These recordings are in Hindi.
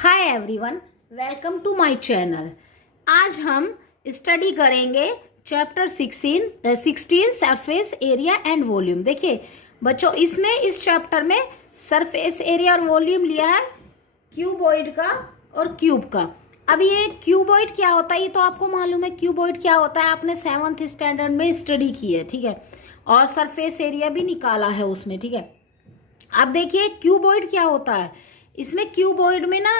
Hi everyone, welcome to my channel. आज हम स्टडी करेंगे chapter 16 surface area and volume. देखिए बच्चों, इसमें इस चैप्टर में सरफेस एरिया और वॉल्यूम लिया है क्यूबॉइड का और क्यूब का। अब ये क्यूबॉइड क्या होता है ये तो आपको मालूम है। क्यूबॉइड क्या होता है आपने 7th स्टैंडर्ड में स्टडी की है, ठीक है, और सरफेस एरिया भी निकाला है उसमें, ठीक है। अब देखिए क्यूबॉइड क्या होता है। इसमें क्यूबॉइड में ना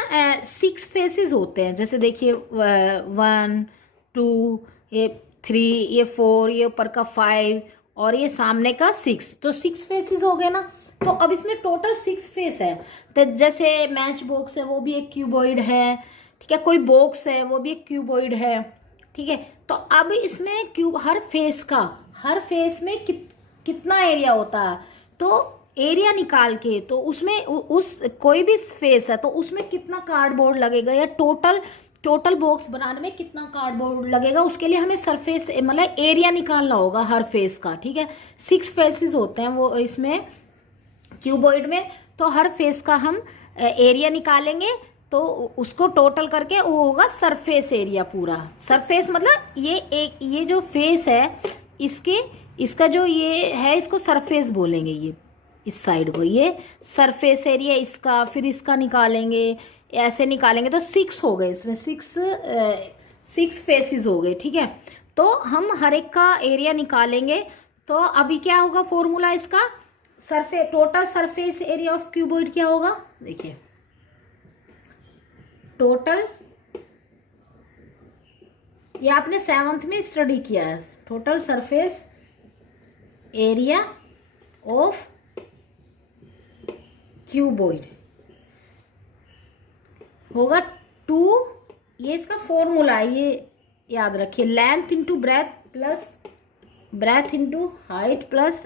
6 फेसेस होते हैं। जैसे देखिए 1 2 ये 3 ये 4 ये ऊपर का 5 और ये सामने का 6, तो 6 फेसेस हो गए ना। तो अब इसमें टोटल 6 फेस है। तो जैसे मैच बॉक्स है वो भी एक क्यूबॉइड है, ठीक है, कोई बॉक्स है वो भी एक क्यूबॉइड है, ठीक है। तो अब इसमें क्यूब हर फेस में कितना एरिया होता है, तो एरिया निकाल के तो उसमें उस कोई भी स्पेस है तो उसमें कितना कार्डबोर्ड लगेगा या टोटल बॉक्स बनाने में कितना कार्डबोर्ड लगेगा, उसके लिए हमें सरफेस मतलब एरिया निकालना होगा हर फेस का, ठीक है। 6 फेसेस होते हैं वो इसमें क्यूबॉइड में, तो हर फेस का हम एरिया निकालेंगे तो उसको टोटल करके वो होगा सरफेस एरिया पूरा। सरफेस मतलब ये जो फेस है इसका जो ये है इसको सरफेस बोलेंगे। ये इस साइड को ये सरफेस एरिया इसका, फिर इसका निकालेंगे, ऐसे निकालेंगे तो 6 हो गए। इसमें 6 फेसेस हो गए, ठीक है। तो हम हर एक का एरिया निकालेंगे। तो अभी क्या होगा फॉर्मूला इसका, total surface area of cuboid क्या होगा, देखिए टोटल, ये आपने 7th में स्टडी किया है। Total surface area of cuboid होगा 2, ये इसका फॉर्मूला है, ये याद रखिए, length into breadth into height plus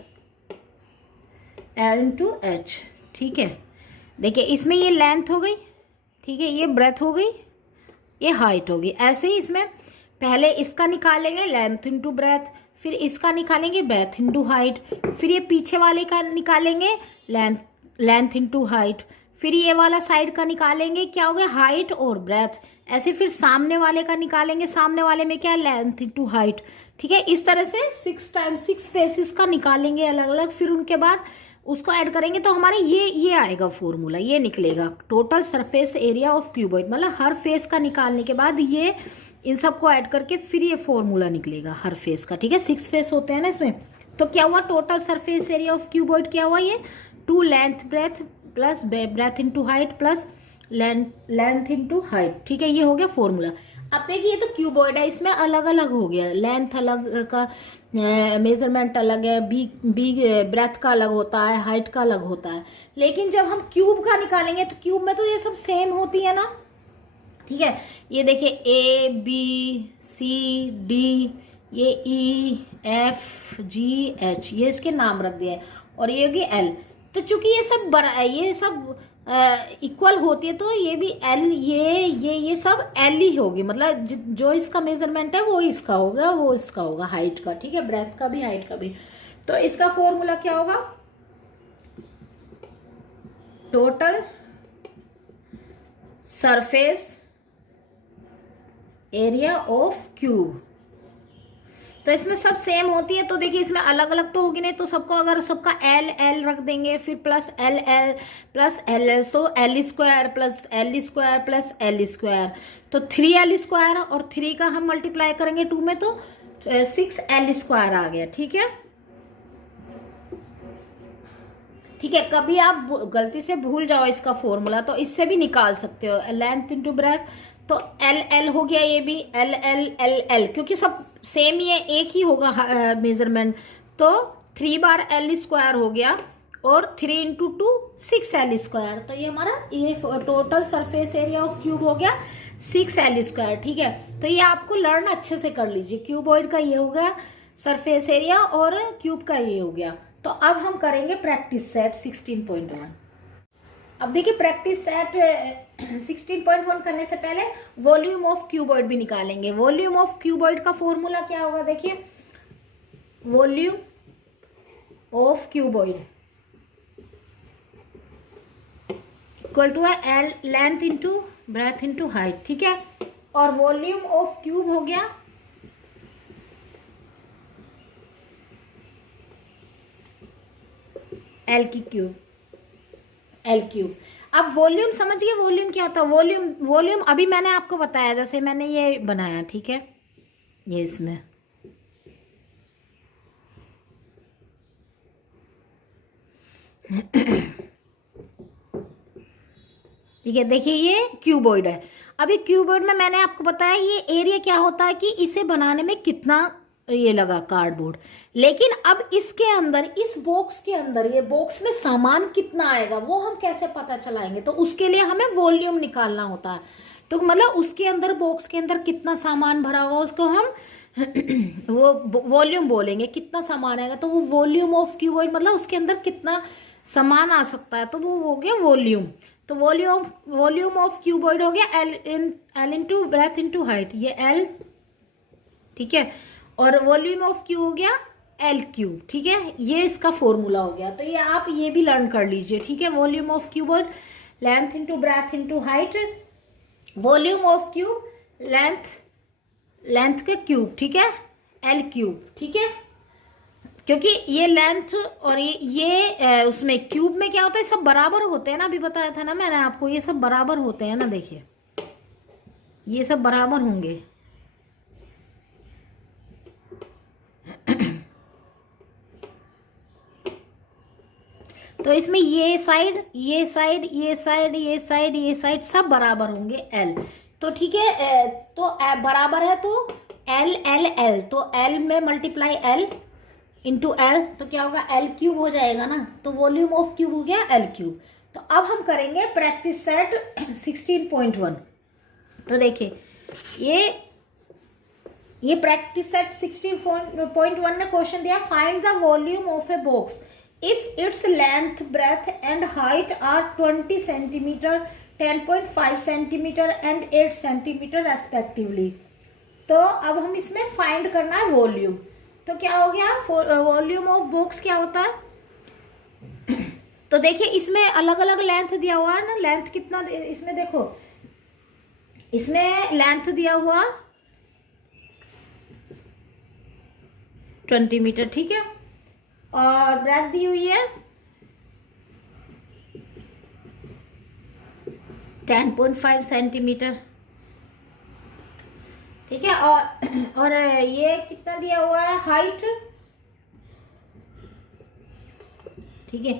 L into H, ठीक है। देखिए इसमें ये लेंथ हो गई, ठीक है, ये ब्रेथ हो गई, ये हाइट होगी। ऐसे ही इसमें पहले इसका निकालेंगे लेंथ इंटू ब्रेथ, फिर इसका निकालेंगे ब्रेथ इंटू हाइट, फिर ये पीछे वाले का निकालेंगे लेंथ इंटू हाइट, फिर ये वाला साइड का निकालेंगे क्या हो गया हाइट और ब्रेथ, ऐसे फिर सामने वाले का निकालेंगे, सामने वाले में क्या लेंथ इंटू हाइट, ठीक है। इस तरह से 6 फेसेस का निकालेंगे अलग अलग, फिर उनके बाद उसको ऐड करेंगे तो हमारे ये आएगा फॉर्मूला, ये निकलेगा total surface area of cuboid. मतलब हर फेस का निकालने के बाद ये इन सबको ऐड करके फिर ये फॉर्मूला निकलेगा हर फेस का, ठीक है। 6 फेस होते हैं ना इसमें। तो क्या हुआ total surface area of cuboid क्या हुआ, ये 2 length breadth plus breadth into height plus length into height, ठीक है, ये हो गया फॉर्मूला। अब देखिए ये तो क्यूबॉइड है, इसमें अलग अलग हो गया, लेंथ अलग का मेजरमेंट अलग है, बी ब्रेथ का अलग होता है, हाइट का अलग होता है। लेकिन जब हम क्यूब का निकालेंगे तो क्यूब में तो ये सब सेम होती है ना, ठीक है। ये देखिए ए बी सी डी, ये ई एफ जी एच, ये इसके नाम रख दिए, और ये होगी एल। तो चूंकि ये सब इक्वल होती है तो ये भी एल, ये सब एल ही होगी। मतलब जो इसका मेजरमेंट है वो इसका होगा, वो इसका होगा हाइट का, ठीक है, ब्रेथ का भी हाइट का भी। तो इसका फॉर्मूला क्या होगा, total surface area of cube. तो इसमें सब सेम होती है तो देखिए इसमें अलग अलग तो होगी नहीं, तो सबको अगर सबका एल एल रख देंगे, फिर plus L L plus L L, तो L square plus L square plus L square, तो 3L स्क्वायर, और 3 का हम मल्टीप्लाई करेंगे 2 में तो 6L स्क्वायर आ गया, ठीक है। ठीक है, कभी आप गलती से भूल जाओ इसका फॉर्मूला तो इससे भी निकाल सकते हो, लेंथ इंटू ब्रेथ, तो एल एल हो गया, ये भी एल एल एल एल, क्योंकि सब सेम ही है, एक ही होगा मेजरमेंट। तो 3 बार एल स्क्वायर हो गया और 3 इंटू 2 6L स्क्वायर, तो ये हमारा ये total surface area of cube हो गया 6L स्क्वायर, ठीक है। तो ये आपको लर्न अच्छे से कर लीजिए, क्यूबॉइड का ये हो गया सरफेस एरिया और क्यूब का ये हो गया। तो अब हम करेंगे प्रैक्टिस सेट 16.1। अब देखिए प्रैक्टिस सेट 16.1 करने से पहले वॉल्यूम ऑफ क्यूबॉइड भी निकालेंगे। वॉल्यूम ऑफ क्यूबॉइड का फॉर्मूला क्या होगा, देखिए volume of cuboid equal to है L length into breadth into height, ठीक है। और वॉल्यूम ऑफ क्यूब हो गया एल की क्यूब, एल क्यूब। अब वॉल्यूम समझ गए, वॉल्यूम क्या होता है? वॉल्यूम अभी मैंने आपको बताया, जैसे मैंने ये बनाया, ठीक है, ये इसमें ठीक है, देखिए ये क्यूबॉइड है। अभी क्यूबॉइड में मैंने आपको बताया ये एरिया क्या होता है कि इसे बनाने में कितना ये लगा कार्डबोर्ड, लेकिन अब इसके अंदर, इस बॉक्स के अंदर, ये बॉक्स में सामान कितना आएगा वो हम कैसे पता चलाएंगे? तो उसके लिए हमें वॉल्यूम निकालना होता है। तो मतलब उसके अंदर, बॉक्स के अंदर कितना सामान भरा हुआ उसको हम वो वॉल्यूम बोलेंगे, कितना सामान आएगा। तो वो वॉल्यूम ऑफ क्यूबॉइड मतलब उसके अंदर कितना सामान आ सकता है, तो वो हो गया वॉल्यूम। तो वॉल्यूम ऑफ क्यूबॉइड हो गया L into breadth into height, ये एल, ठीक है। और वॉल्यूम ऑफ क्यू हो गया एल क्यूब, ठीक है। ये इसका फॉर्मूला हो गया। तो ये आप ये भी लर्न कर लीजिए, ठीक है। Volume of cuboid length into breadth into height, volume of cube length के क्यूब, ठीक है, एल क्यूब, ठीक है। क्योंकि ये लेंथ और ये उसमें क्यूब में क्या होता है, सब बराबर होते हैं ना, अभी बताया था ना मैंने आपको, ये सब बराबर होते हैं ना, देखिए ये सब बराबर होंगे। तो इसमें ये साइड, ये साइड, ये साइड, ये साइड, ये साइड सब बराबर होंगे एल। तो ठीक है, तो बराबर है तो एल एल एल, तो एल में मल्टीप्लाई एल इंटू एल, तो क्या होगा, एल क्यूब हो जाएगा ना। तो वॉल्यूम ऑफ क्यूब हो गया एल क्यूब। तो अब हम करेंगे प्रैक्टिस सेट 16.1। तो देखिए ये प्रैक्टिस सेट 16.1 में क्वेश्चन दिया, find the volume of a box if its length breadth and height are 20 centimetre, 10.5 centimetre and 8 centimetre respectively. तो अब हम इसमें फाइंड करना है वॉल्यूम। तो क्या हो गया, वॉल्यूम ऑफ बॉक्स क्या होता है? तो देखिए इसमें अलग अलग लेंथ दिया हुआ है ना, लेंथ कितना, इसमें देखो, इसमें लेंथ दिया हुआ 20 मीटर, ठीक है, और ब्रेथ दी हुई है 10.5 सेंटीमीटर, ठीक है। और ये कितना दिया हुआ है, हाइट, ठीक है,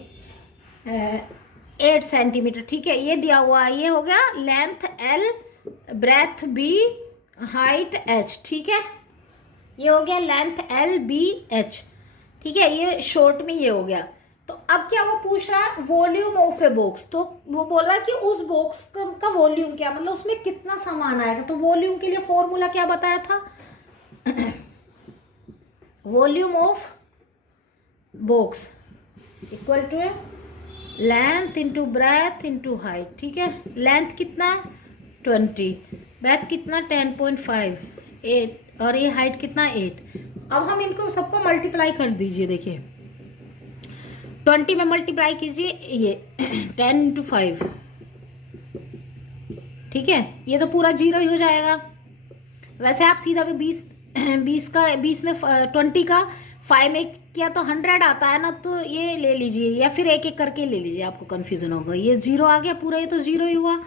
8 सेंटीमीटर, ठीक है, ये दिया हुआ है। ये हो गया length L, breadth B, height H, ठीक है। ये हो गया लेंथ एल बी एच, ठीक है, ये शॉर्ट में ये हो गया। तो अब क्या वो पूछ रहा है, वॉल्यूम ऑफ ए बॉक्स। तो वो बोला कि उस बॉक्स का वॉल्यूम क्या, मतलब उसमें कितना सामान आएगा। तो वॉल्यूम के लिए फॉर्मूला क्या बताया था, volume of box equal to length into breadth into height, ठीक है। लेंथ कितना है 20, ब्रेथ कितना 10.5, 8, और ये हाइट कितना 8। अब हम इनको सबको मल्टीप्लाई कर दीजिए, देखिए 20 में मल्टीप्लाई कीजिए, ये 10 इंटू 5, ठीक है, ये तो पूरा 0 ही हो जाएगा। वैसे आप सीधा भी 20 में 20 का 5 में किया तो 100 आता है ना, तो ये ले लीजिए, या फिर एक एक करके ले लीजिए, आपको कंफ्यूजन होगा। ये 0 आ गया पूरा, ये तो 0 ही हुआ,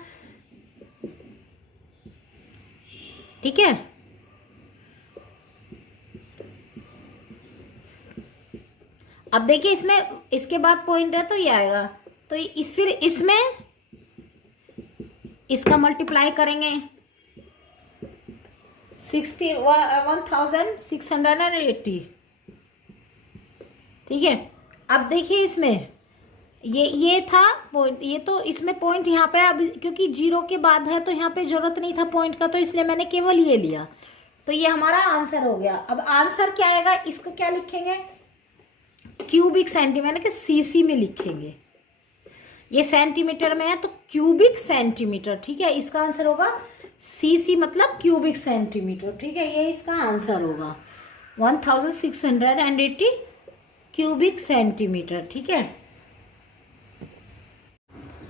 ठीक है। अब देखिए इसमें, इसके बाद पॉइंट है तो ये आएगा, तो फिर इसमें इसका मल्टीप्लाई करेंगे 1680, ठीक है। अब देखिए इसमें ये था पॉइंट, ये तो इसमें पॉइंट यहाँ पे, अब क्योंकि 0 के बाद है तो यहाँ पे जरूरत नहीं था पॉइंट का, तो इसलिए मैंने केवल ये लिया। तो ये हमारा आंसर हो गया। अब आंसर क्या आएगा, इसको क्या लिखेंगे, क्यूबिक सेंटीमीटर, यानी कि सीसी में लिखेंगे। ये सेंटीमीटर में है तो क्यूबिक सेंटीमीटर, ठीक है। इसका आंसर होगा सीसी, मतलब क्यूबिक सेंटीमीटर, ठीक है। ये इसका आंसर होगा 1680 क्यूबिक सेंटीमीटर, ठीक है।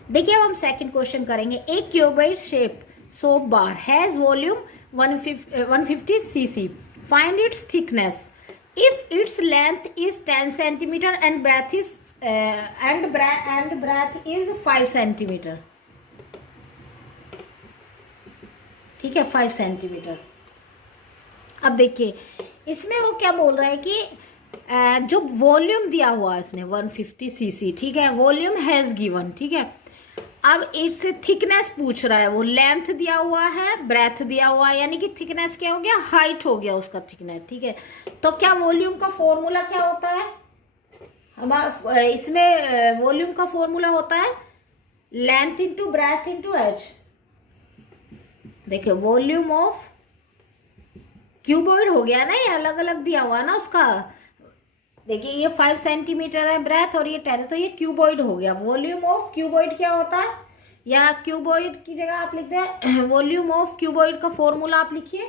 देखिए अब हम सेकंड क्वेश्चन करेंगे। A cuboid shape soap bar has volume 150 cc. Find its thickness if its length is 10 centimeter and breadth is breadth is 5 centimeter. ठीक है, 5 सेंटीमीटर। अब देखिए इसमें वो क्या बोल रहा है कि जो वॉल्यूम दिया हुआ है इसने 150 cc, ठीक है, वॉल्यूम हैज गिवन, ठीक है। अब इससे थिकनेस पूछ रहा है, वो लेंथ दिया हुआ है, ब्रेथ दिया हुआ है, यानी कि थिकनेस क्या हो गया, हाइट हो गया उसका थिकनेस, ठीक है। तो क्या वॉल्यूम का फॉर्मूला क्या होता है, हमारा इसमें वॉल्यूम का फॉर्मूला होता है length into breadth into H. देखिए वॉल्यूम ऑफ क्यूबॉइड हो गया ना, ये अलग अलग दिया हुआ ना उसका। देखिए ये 5 सेंटीमीटर है ब्रेथ और ये 10 है, तो ये क्यूबॉइड हो गया। वॉल्यूम ऑफ क्यूबॉइड क्या होता है, या क्यूबॉइड की जगह आप लिखते हैं वॉल्यूम ऑफ क्यूबॉइड का फॉर्मूला आप लिखिए,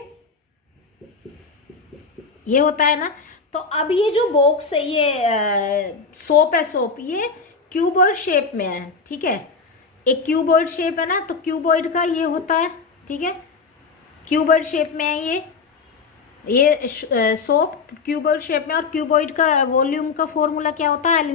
ये होता है ना। तो अब ये जो बॉक्स है, ये सोप है, सोप ये क्यूबॉइड शेप में है, ठीक है, एक क्यूबॉइड शेप है ना, तो क्यूबॉइड का ये होता है, ठीक है, क्यूबॉइड शेप में है ये सोप क्यूबॉइड शेप में। और क्यूबॉइड का वॉल्यूम का फॉर्मूला क्या होता है, L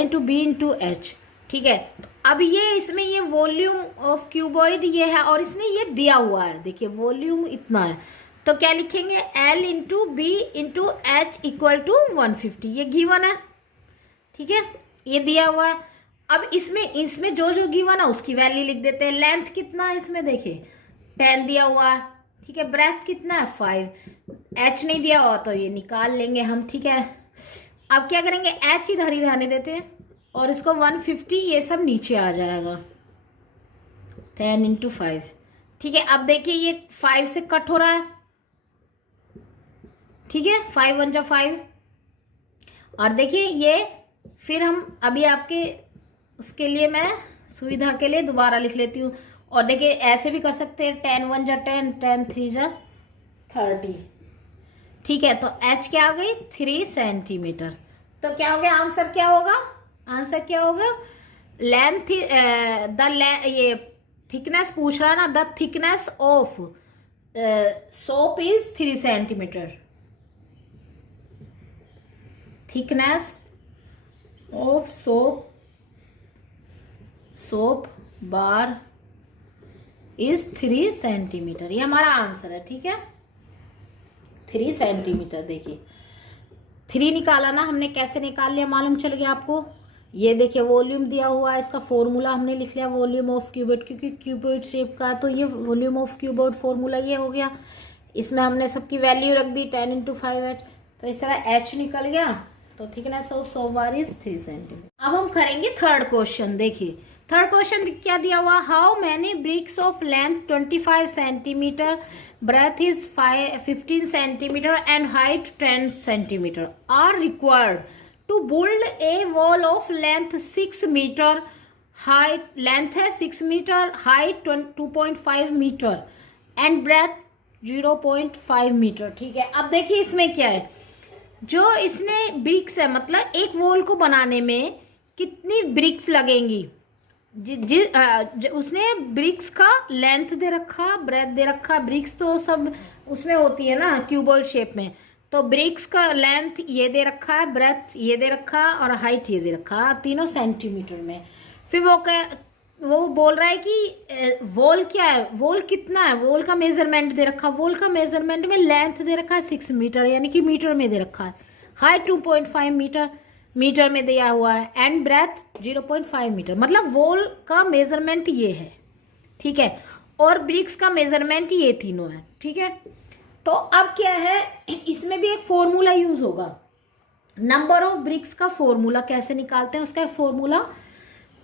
into B into H, ठीक है। तो अब ये इसमें ये वॉल्यूम ऑफ क्यूबॉइड ये है और इसने ये दिया हुआ है, देखिए वॉल्यूम इतना है, तो क्या लिखेंगे L into B into H equal to 150, ये गिवन है, ठीक है, ये दिया हुआ है। अब इसमें जो जो गिवन है उसकी वैल्यू लिख देते हैं। लेंथ कितना है इसमें, देखिए 10 दिया हुआ है, ठीक है, ब्रेथ कितना है 5, एच नहीं दिया हुआ तो ये निकाल लेंगे हम, ठीक है। अब क्या करेंगे, एच इधर ही रहने देते हैं और इसको 150 ये सब नीचे आ जाएगा, 10 इंटू 5, ठीक है। अब देखिए ये 5 से कट हो रहा है, ठीक है, 5 1 जा 5। और देखिए ये फिर हम अभी आपके उसके लिए मैं सुविधा के लिए दोबारा लिख लेती हूँ। और देखिए ऐसे भी कर सकते हैं, 10 1 जा 10, 10 3 जा 30, ठीक है। तो एच क्या आ गई 3 सेंटीमीटर। तो क्या हो गया, आंसर क्या होगा, आंसर क्या होगा, लेंथ ये थिकनेस पूछ रहा है ना, the thickness of soap is 3 centimetre. Thickness of soap bar is 3 centimetre, ये हमारा आंसर है, ठीक है, 3 सेंटीमीटर। देखिए 3 निकाला ना हमने, कैसे निकाल लिया मालूम चल गया आपको। ये देखिए वॉल्यूम दिया हुआ है, इसका फॉर्मूला हमने लिख लिया वॉल्यूम ऑफ क्यूबॉइड, क्योंकि क्यूबॉइड शेप का, तो ये वॉल्यूम ऑफ क्यूबॉइड फॉर्मूला ये हो गया। इसमें हमने सबकी वैल्यू रख दी 10 इंटू 5h, तो इस तरह h निकल गया। तो thickness of soap bar is 3 centimetre. अब हम करेंगे थर्ड क्वेश्चन। देखिए थर्ड क्वेश्चन क्या दिया हुआ, how many bricks of length 25 centimetre, breadth is 15 centimeter and height 10 centimeter are required to build a wall of length 6 meter, height length है 6 meter, height 2.5 meter and breadth 0.5 meter, ठीक है। अब देखिए इसमें क्या है, जो इसने ब्रिक्स है, मतलब एक वॉल को बनाने में कितनी ब्रिक्स लगेंगी, उसने ब्रिक्स का लेंथ दे रखा, ब्रेथ दे रखा, ब्रिक्स तो सब उसमें होती है ना क्यूबॉइड शेप में, तो ब्रिक्स का लेंथ ये दे रखा है, ब्रेथ ये दे रखा और हाइट ये दे रखा, तीनों सेंटीमीटर में। फिर वो बोल रहा है कि वॉल क्या है, वॉल कितना है, वॉल का मेजरमेंट दे रखा, वॉल का मेजरमेंट में लेंथ दे रखा है 6 मीटर, यानी कि मीटर में दे रखा है, हाइट 2.5 मीटर में दिया हुआ है, एंड ब्रेथ 0.5 मीटर, मतलब वॉल का मेजरमेंट ये है, ठीक है, और ब्रिक्स का मेजरमेंट ये तीनों है, ठीक है। तो अब क्या है, इसमें भी एक फॉर्मूला यूज होगा, नंबर ऑफ ब्रिक्स का फॉर्मूला कैसे निकालते हैं, उसका फॉर्मूला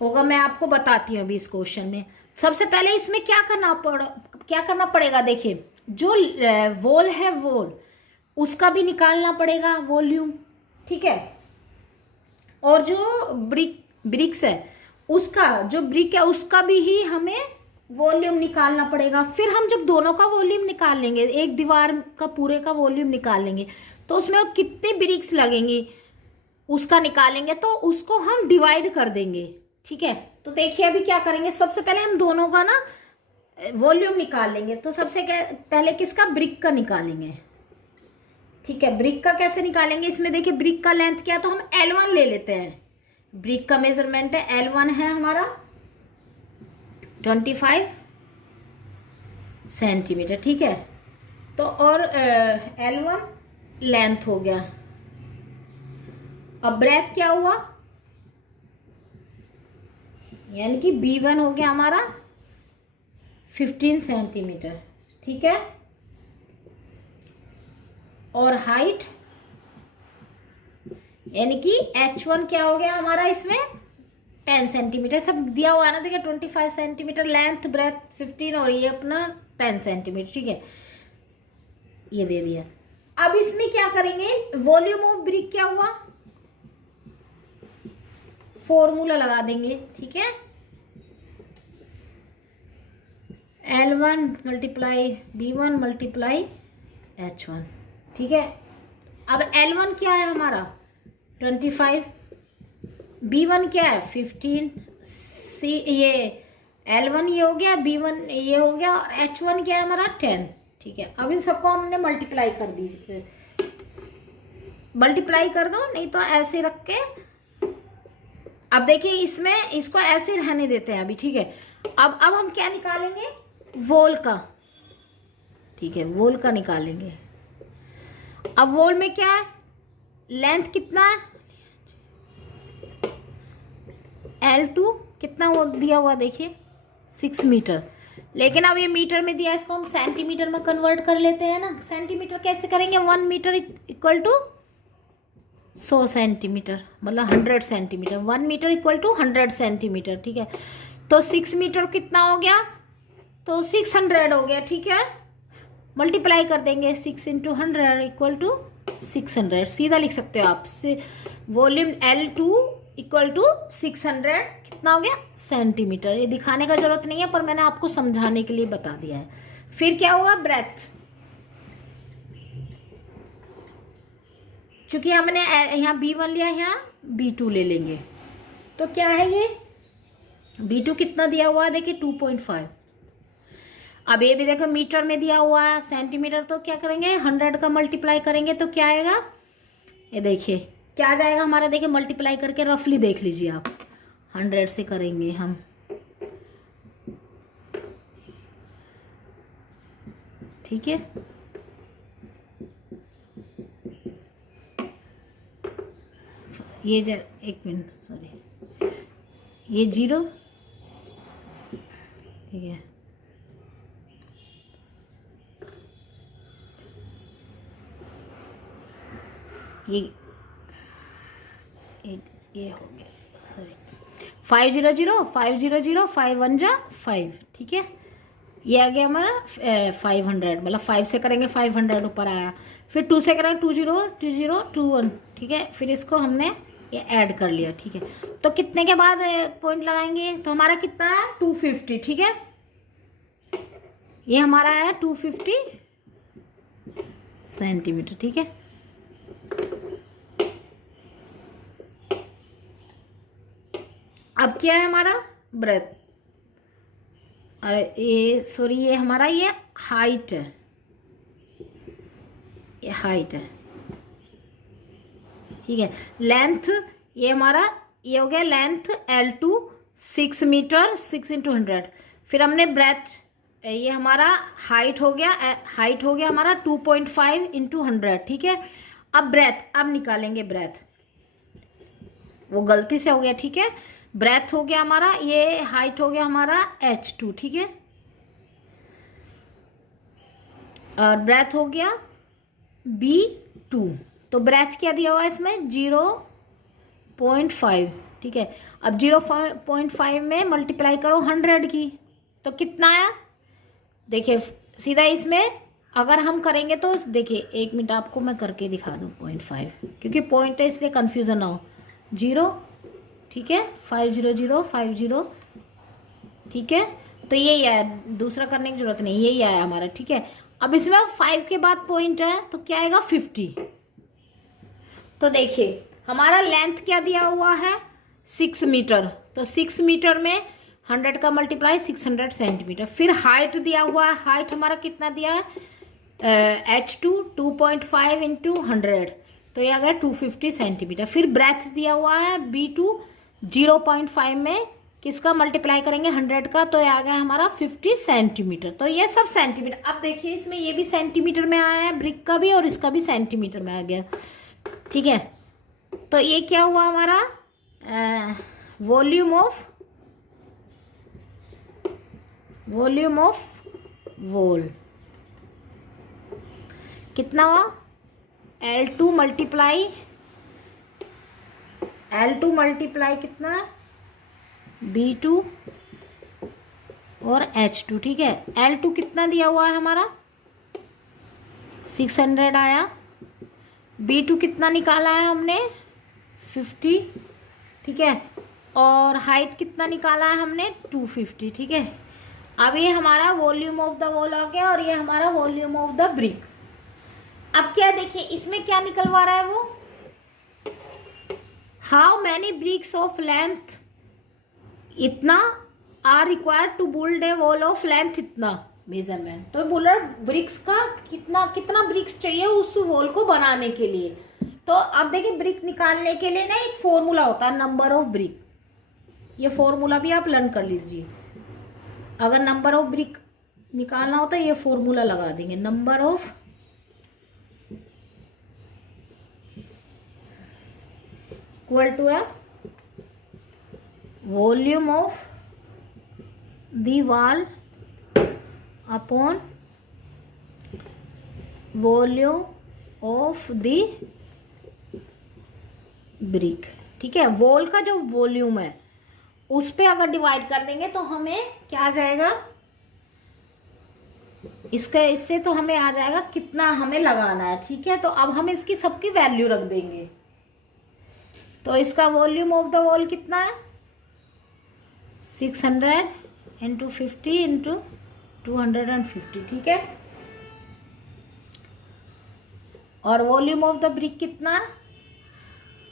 होगा, मैं आपको बताती हूँ अभी इस क्वेश्चन में। सबसे पहले इसमें क्या करना पड़ेगा, देखिए जो वॉल है, वॉल उसका भी निकालना पड़ेगा वॉल्यूम, ठीक है, और जो ब्रिक्स है उसका, जो ब्रिक है उसका भी ही हमें वॉल्यूम निकालना पड़ेगा। फिर हम जब दोनों का वॉल्यूम निकाल लेंगे, एक दीवार का पूरे का वॉल्यूम निकाल लेंगे, तो उसमें कितने ब्रिक्स लगेंगी उसका निकालेंगे, तो उसको हम डिवाइड कर देंगे, ठीक है, तो देखिए अभी क्या करेंगे, सबसे पहले हम दोनों का ना वॉल्यूम निकाल लेंगे। तो सबसे पहले किसका, ब्रिक का निकालेंगे। ठीक है, ब्रिक का कैसे निकालेंगे, इसमें देखिए ब्रिक का लेंथ क्या है, तो हम L1 ले लेते हैं। ब्रिक का मेजरमेंट है L1 है हमारा 25 सेंटीमीटर। ठीक है, तो और L1 लेंथ हो गया। अब ब्रेथ क्या हुआ, यानी कि B1 हो गया हमारा 15 सेंटीमीटर। ठीक है, और हाइट यानी कि H1 क्या हो गया हमारा इसमें 10 सेंटीमीटर। सब दिया हुआ है ना, देखिए 25 सेंटीमीटर लेंथ, ब्रेथ 15 और ये अपना 10 सेंटीमीटर। ठीक है, ये दे दिया। अब इसमें क्या करेंगे, वॉल्यूम ऑफ ब्रिक क्या हुआ, फॉर्मूला लगा देंगे। ठीक है, L1 multiply B1 multiply H1। ठीक है, अब L1 क्या है हमारा 25, B1 क्या है 15, C ये L1 ये हो गया, B1 ये हो गया, और H1 क्या है हमारा 10। ठीक है, अब इन सबको हमने मल्टीप्लाई कर दी, मल्टीप्लाई कर दो, नहीं तो ऐसे रख के। अब देखिए इसमें इसको ऐसे रहने देते हैं अभी। ठीक है, अब हम क्या निकालेंगे, वॉल का। ठीक है, वॉल का निकालेंगे। अब वॉल में क्या है, लेंथ कितना है L2 कितना वो दिया हुआ देखिए 6 मीटर, लेकिन अब ये मीटर में दिया, इसको हम सेंटीमीटर में कन्वर्ट कर लेते हैं ना। सेंटीमीटर कैसे करेंगे, 1 मीटर इक्वल टू 100 सेंटीमीटर, मतलब 100 centimetre. 1 metre equal to 100 centimetre. ठीक है, तो 6 मीटर कितना हो गया, तो 600 हो गया। ठीक है, मल्टीप्लाई कर देंगे 6 इंटू 100 इक्वल टू 600, सीधा लिख सकते हो आप। वॉल्यूम L2 इक्वल टू 600 कितना हो गया सेंटीमीटर। ये दिखाने का जरूरत नहीं है, पर मैंने आपको समझाने के लिए बता दिया है। फिर क्या हुआ, ब्रेथ, चूंकि हमने यहाँ B1 लिया, यहाँ B2 ले लेंगे। तो क्या है ये B2 कितना दिया हुआ है, देखिए 2.5। अब ये भी देखो मीटर में दिया हुआ है, सेंटीमीटर, तो क्या करेंगे 100 का मल्टीप्लाई करेंगे तो क्या आएगा, ये देखिए क्या आ जाएगा हमारा, देखिए मल्टीप्लाई करके रफली देख लीजिए आप, 100 से करेंगे हम। ठीक है, ये एक मिनट सॉरी, ये 0। ठीक है, ये हो गया सॉरी, 500 500 5 1 जा 5। ठीक है, ये आ गया हमारा 500, मतलब 5 से करेंगे 500 ऊपर आया। फिर 2 से करेंगे 20 20 21। ठीक है, फिर इसको हमने ये ऐड कर लिया। ठीक है, तो कितने के बाद पॉइंट लगाएंगे, तो हमारा कितना है 250। ठीक है, ये हमारा है 250 सेंटीमीटर। ठीक है, अब क्या है हमारा ब्रेथ, अरे ये सॉरी, ये हमारा ये हाइट है, ये हाइट है। ठीक है, लेंथ ये हमारा ये हो गया लेंथ L2 6 मीटर 6 इंटू 100। फिर हमने ब्रेथ, ये हमारा हाइट हो गया, हमारा 2.5 इंटू 100। ठीक है, अब ब्रेथ, अब निकालेंगे ब्रेथ, वो गलती से हो गया। ठीक है, ब्रेथ हो गया हमारा, ये हाइट हो गया हमारा H2। ठीक है, और ब्रेथ हो गया B2। तो ब्रेथ क्या दिया हुआ है इसमें 0.5। ठीक है, अब 0.5 में मल्टीप्लाई करो 100 की, तो कितना आया, देखिए सीधा इसमें अगर हम करेंगे तो देखिए, 1 मिनट आपको मैं करके दिखा दूँ 0.5, क्योंकि पॉइंट है इसलिए कंफ्यूजन ना हो। 0, ठीक है, 50050। ठीक है, तो यही आया, दूसरा करने की जरूरत नहीं, यही आया हमारा। ठीक है, अब इसमें 5 के बाद पॉइंट है तो क्या आएगा 50। तो देखिए हमारा लेंथ क्या दिया हुआ है 6 मीटर, तो 6 मीटर में 100 का मल्टीप्लाई 600 सेंटीमीटर। फिर हाइट दिया हुआ है, हाइट हमारा कितना दिया है, H2 2.5 इंटू 100, तो ये आ गया 250 सेंटीमीटर। फिर ब्रेथ दिया हुआ है B2 0.5 में किसका मल्टीप्लाई करेंगे 100 का, तो ये आ गया हमारा 50 सेंटीमीटर। तो ये सब सेंटीमीटर। अब देखिए इसमें ये भी सेंटीमीटर में आया है, ब्रिक का भी और इसका भी सेंटीमीटर में आ गया, ठीक है। तो ये क्या हुआ हमारा वॉल्यूम ऑफ वॉल कितना हुआ, L2 मल्टीप्लाई कितना, B2 और H2, ठीक है। L2 कितना दिया हुआ है हमारा 600 आया, B2 कितना निकाला है हमने 50, ठीक है, और हाइट कितना निकाला है हमने 250, ठीक है। अब ये हमारा वॉल्यूम ऑफ द वॉल आ गया और ये हमारा वॉल्यूम ऑफ द ब्रिक। अब क्या देखिए इसमें क्या निकलवा रहा है वो, how many bricks of length इतना are required to build a wall of length इतना मेजरमेंट। तो बोला ब्रिक्स का कितना ब्रिक्स चाहिए उस वॉल को बनाने के लिए। तो अब देखिए ब्रिक निकालने के लिए ना एक फॉर्मूला होता है नंबर ऑफ ब्रिक, ये फॉर्मूला भी आप लर्न कर लीजिए। अगर नंबर ऑफ ब्रिक निकालना हो तो ये फॉर्मूला लगा देंगे, नंबर ऑफ इक्वल टू है volume of the wall upon volume of the brick, ठीक है। वॉल का जो वॉल्यूम है उस पे अगर डिवाइड कर देंगे तो हमें क्या आ जाएगा, इससे तो हमें आ जाएगा कितना हमें लगाना है, ठीक है। तो अब हम इसकी सबकी वैल्यू रख देंगे। तो इसका वॉल्यूम ऑफ द वॉल कितना है 600 इंटू 50 इंटू 250, ठीक है। और वॉल्यूम ऑफ द ब्रिक कितना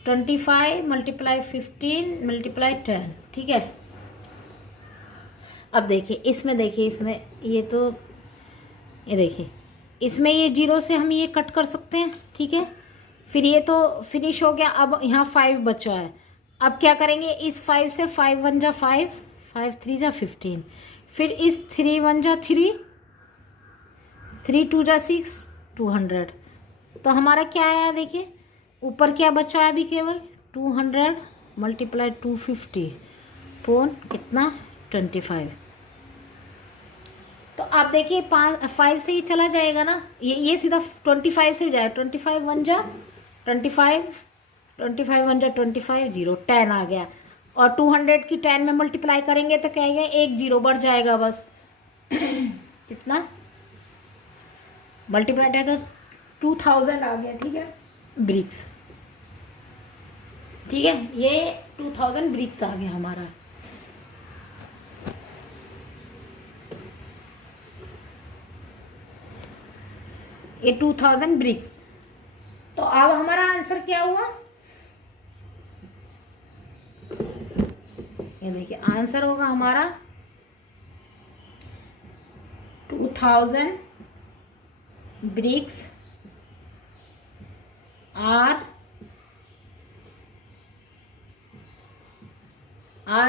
25 मल्टीप्लाई 15 मल्टीप्लाई 10, ठीक है। अब देखिए इसमें ये देखिए इसमें ये 0 से हम ये कट कर सकते हैं, ठीक है। फिर ये तो फिनिश हो गया, अब यहाँ 5 बचा है। अब क्या करेंगे, इस 5 से 5 1 जा 5, 5 3 जा 15, फिर इस 3 1 जा 3, 3 2 जा 6, 200। तो हमारा क्या आया देखिए, ऊपर क्या बचा है अभी केवल 200 मल्टीप्लाई 250 पोन कितना 25। तो आप देखिए 5 से ही चला जाएगा ना, ये सीधा 25 से जाएगा, 25 1 जा 25, 25 1 जा 25, 0 10 आ गया। और 200 की 10 में मल्टीप्लाई करेंगे तो क्या आएगा, एक 0 बढ़ जाएगा बस कितना मल्टीप्लाई जाएगा 2000 आ गया, ठीक है ब्रिक्स, ठीक है। ये 2000 ब्रिक्स आ गया हमारा। ये 2000 ब्रिक्स। तो अब हमारा आंसर क्या हुआ, ये देखिए आंसर होगा हमारा 2000 BRICS are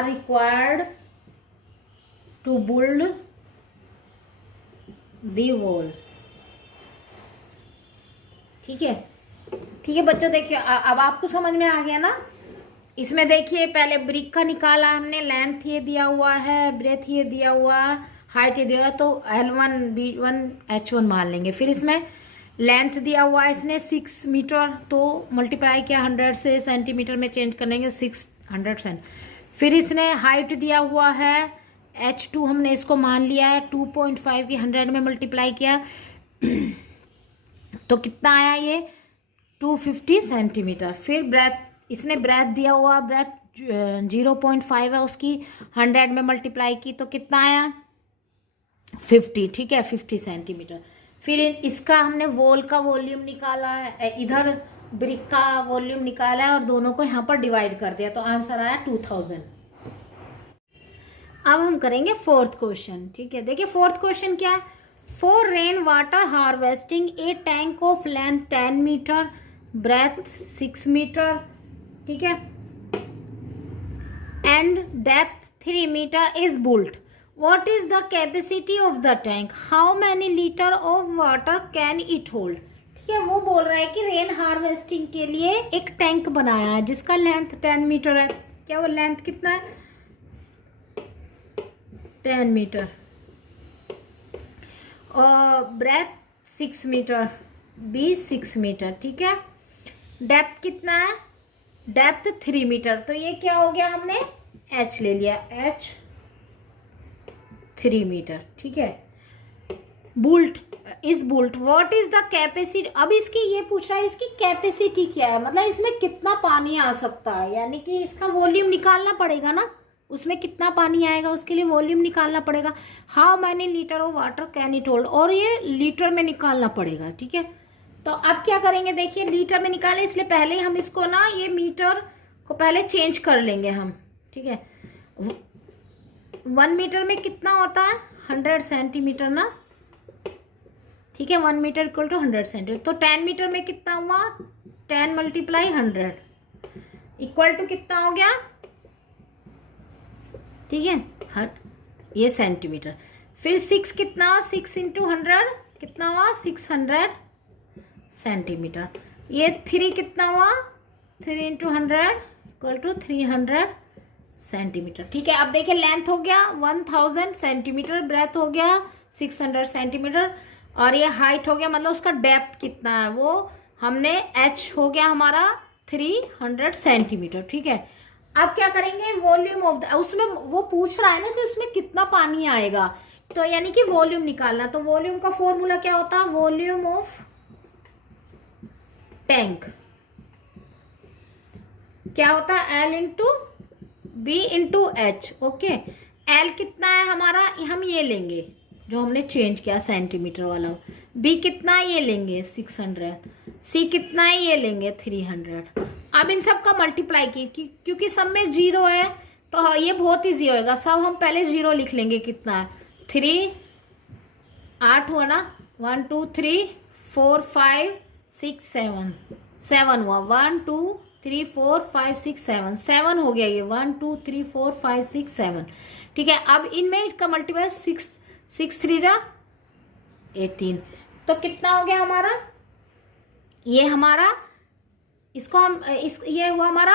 required to build the wall, ठीक है। ठीक है बच्चों, देखिए अब आपको समझ में आ गया ना। इसमें देखिए पहले ब्रिक का निकाला हमने, लेंथ ये दिया हुआ है, ब्रेथ ये दिया हुआ है, हाइट ये दिया हुआ है, तो L1 B1 H1 मान लेंगे। फिर इसमें लेंथ दिया हुआ है इसने 6 मीटर, तो मल्टीप्लाई किया 100 से सेंटीमीटर में चेंज कर लेंगे 600 सेंट। फिर इसने हाइट दिया हुआ है H2, हमने इसको मान लिया है 2.5 की 100 में मल्टीप्लाई किया तो कितना आया ये 250 सेंटीमीटर। फिर ब्रेथ, इसने ब्रेथ दिया हुआ, ब्रेथ 0.5 है, उसकी 100 में मल्टीप्लाई की तो कितना आया 50, ठीक है 50 सेंटीमीटर। फिर इसका हमने वॉल का वॉल्यूम निकाला है, इधर ब्रिक का वॉल्यूम निकाला है और दोनों को यहाँ पर डिवाइड कर दिया, तो आंसर आया 2000। अब हम करेंगे फोर्थ क्वेश्चन। ठीक है, देखिए फोर्थ क्वेश्चन क्या है। For rain water harvesting a tank of length 10 metre, breadth 6 metre, ठीक है, and depth 3 metre is built. What is the capacity of the tank? How many liter of water can it hold? ठीक है, वो बोल रहा है कि रेन हार्वेस्टिंग के लिए एक टैंक बनाया है जिसका लेंथ 10 मीटर है। क्या वो लेंथ कितना है? 10 मीटर। और ब्रेथ 6 मीटर, बी 6 मीटर। ठीक है, डेप्थ कितना है? Depth 3 metre. तो ये क्या हो गया, हमने एच ले लिया, एच 3 मीटर। ठीक है, built is built. What is the capacity? अब इसकी ये पूछा है इसकी कैपेसिटी क्या है, मतलब इसमें कितना पानी आ सकता है, यानी कि इसका वॉल्यूम निकालना पड़ेगा ना, उसमें कितना पानी आएगा उसके लिए वॉल्यूम निकालना पड़ेगा। How many litre of water can it hold, और ये लीटर में निकालना पड़ेगा। ठीक है, तो अब क्या करेंगे, देखिए लीटर में निकालें इसलिए पहले ही हम इसको ना ये मीटर को पहले चेंज कर लेंगे हम। ठीक है, 1 मीटर में कितना होता है? 100 सेंटीमीटर ना। ठीक है, 1 मीटर इक्वल टू 100 सेंटीमीटर। तो 10 मीटर में कितना हुआ? 10 मल्टीप्लाई 100 इक्वल टू कितना हो गया? ठीक है, हर ये सेंटीमीटर। फिर 6 कितना? 6 इंटू 100 कितना हुआ? 600 सेंटीमीटर। ये 3 कितना हुआ? 3 इंटू 100 इक्वल टू 300 सेंटीमीटर। ठीक है, अब देखिए लेंथ हो गया 1000 सेंटीमीटर, ब्रेथ हो गया 600 सेंटीमीटर, और ये हाइट हो गया, मतलब उसका डेप्थ कितना है वो हमने एच हो गया हमारा 300 सेंटीमीटर। ठीक है, अब क्या करेंगे, वॉल्यूम ऑफ द, उसमें वो पूछ रहा है ना कि उसमें कितना पानी आएगा, तो यानी कि वॉल्यूम निकालना। तो वॉल्यूम का फॉर्मूला क्या होता है? वॉल्यूम ऑफ टैंक क्या होता है? L into B into H. Okay, L कितना है हमारा, हम ये लेंगे जो हमने चेंज किया सेंटीमीटर वाला। बी कितना ये लेंगे 600, सी कितना है ये लेंगे 300। अब इन सब का मल्टीप्लाई की क्योंकि सब में जीरो है तो ये बहुत ईजी होएगा। सब हम पहले जीरो लिख लेंगे। कितना है? 3 8 हुआ ना, 1 2 3 4 5 6 7 7 हुआ, 1 2 3 4 5 6 7 7 हो गया ये, 1 2 3 4 5 6 7। ठीक है, अब इनमें इसका मल्टीप्लाई 6 3 जा 18। तो कितना हो गया हमारा? ये हमारा इसको हम ये हुआ हमारा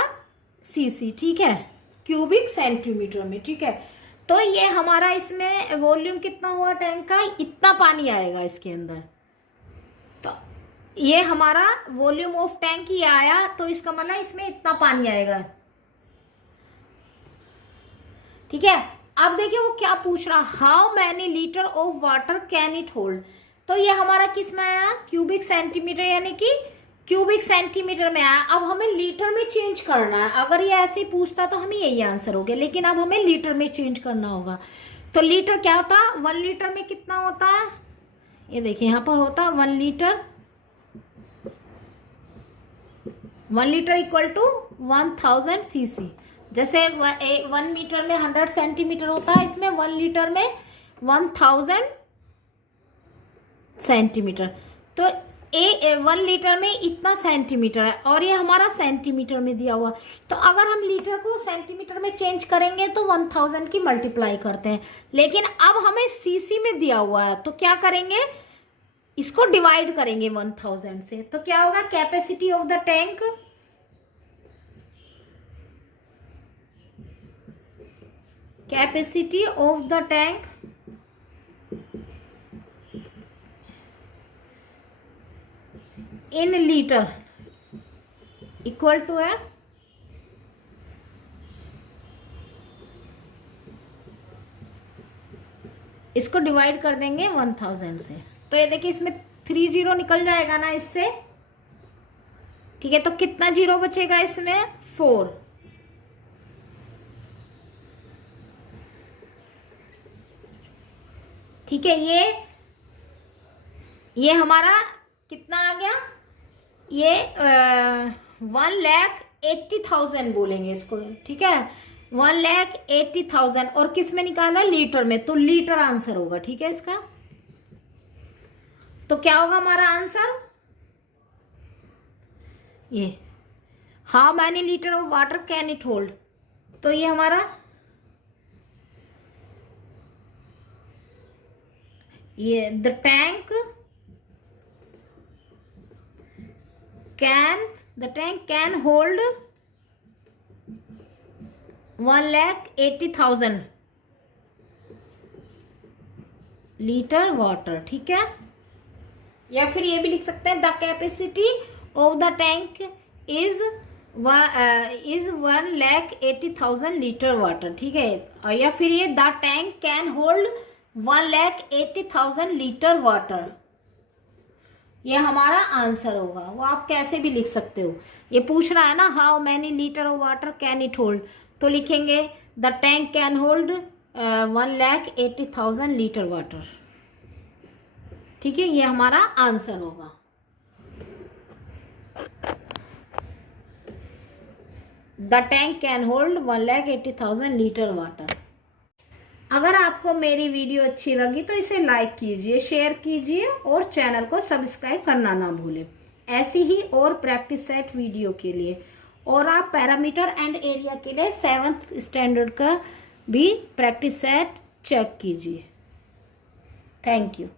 सीसी। ठीक है, क्यूबिक सेंटीमीटर में। ठीक है, तो ये हमारा इसमें वॉल्यूम कितना हुआ टैंक का? इतना पानी आएगा इसके अंदर। तो ये हमारा वॉल्यूम ऑफ टैंक ही आया, तो इसका मतलब इसमें इतना पानी आएगा। ठीक है, अब देखिए वो क्या पूछ रहा, how many litre of water can it hold. तो ये हमारा किस में आया? क्यूबिक सेंटीमीटर, यानी कि क्यूबिक सेंटीमीटर में आया। अब हमें लीटर में चेंज करना है। अगर ये ऐसे ही पूछता तो हमें यही आंसर हो गया, लेकिन अब हमें लीटर में चेंज करना होगा। तो लीटर क्या होता है? 1 लीटर में कितना होता है? ये देखिए यहाँ पर होता है 1 litre. 1 litre equal to 1000 CC. जैसे 1 मीटर में 100 सेंटीमीटर होता है, इसमें 1 लीटर में 1000 सेंटीमीटर। तो 1 लीटर में इतना सेंटीमीटर है, और ये हमारा सेंटीमीटर में दिया हुआ। तो अगर हम लीटर को सेंटीमीटर में चेंज करेंगे तो 1000 की मल्टीप्लाई करते हैं, लेकिन अब हमें सीसी में दिया हुआ है, तो क्या करेंगे, इसको डिवाइड करेंगे 1000 से। तो क्या होगा? Capacity of the tank, capacity of the tank in litre equal to है इसको डिवाइड कर देंगे 1000 से। तो ये देखिए इसमें 3 जीरो निकल जाएगा ना इससे। ठीक है, तो कितना जीरो बचेगा इसमें? 4। ठीक है, ये हमारा कितना आ गया? ये 1,80,000 बोलेंगे इसको, ठीक है। 1,80,000 और किस में निकाला, लीटर में, तो लीटर आंसर होगा, ठीक है इसका। तो क्या होगा हमारा आंसर, ये how many litre of water can it hold, तो ये हमारा ये the tank can hold 1,80,000 litre water, ठीक है। या फिर ये भी लिख सकते हैं the capacity of the tank is 1,80,000 litre water, ठीक है। और या फिर ये the tank can hold 1,80,000 litre water, ये हमारा आंसर होगा। वो आप कैसे भी लिख सकते हो, ये पूछ रहा है ना how many litre of water can it hold, तो लिखेंगे the tank can hold 1,80,000 litre water, ठीक है। ये हमारा आंसर होगा। The tank can hold 1,80,000 litre water. अगर आपको मेरी वीडियो अच्छी लगी तो इसे लाइक कीजिए, शेयर कीजिए और चैनल को सब्सक्राइब करना ना भूलें, ऐसी ही और प्रैक्टिस सेट वीडियो के लिए। और आप पैरामीटर एंड एरिया के लिए 7th स्टैंडर्ड का भी प्रैक्टिस सेट चेक कीजिए। Thank you.